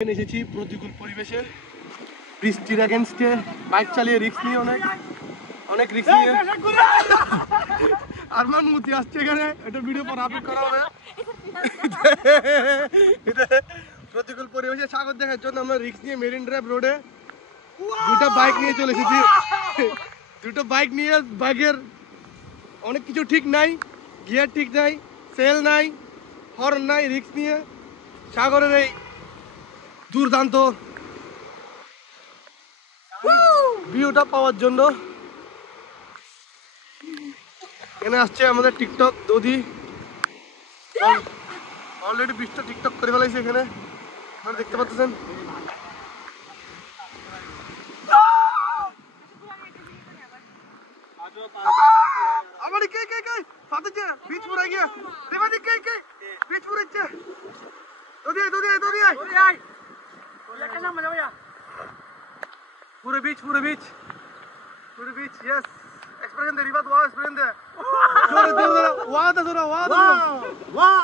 এসেছি প্রতিকূল পরিবেশে, বৃষ্টির এগেনস্টে বাইক চালিয়ে রিস্ক নিয়ে অনেক রিস্ক নিয়ে আরমান মুতি আসছে এখানে। এটা ভিডিও পর আপলোড করা হবে। প্রতিকূল পরিবেশে সাগর দেখার জন্য আমরা রিস্ক নিয়ে মেরিন ড্রাইভ রোডে দুটো বাইক নিয়ে চলে এসেছি। দুটো বাইক নিয়ে, বাইকের অনেক কিছু ঠিক নাই, গিয়ার ঠিক নাই, সেল নাই, হর্ন নাই, রিস্ক নিয়ে সাগরের এই দুর্দান্ত ভিউটা পাওয়ার জন্য এখানে আসছে আমাদের টিকটক দদি। অলরেডি 20টা টিকটক করে ফেলাইছে এখানে, আপনারা দেখতে পাচ্ছেন। আমার কে কে কে ফাতেছে বিচ পুরা গিয়া দেবা দি কে কে বিচ পুরাচ্ছে দদি দদি দদি আই আই ওলা কেন মজা ভাইয়া पूरे बीच यस एक्सप्रेशन दे रिवा वाह एक्सप्रेशन दे जोर जोर वाह था वाह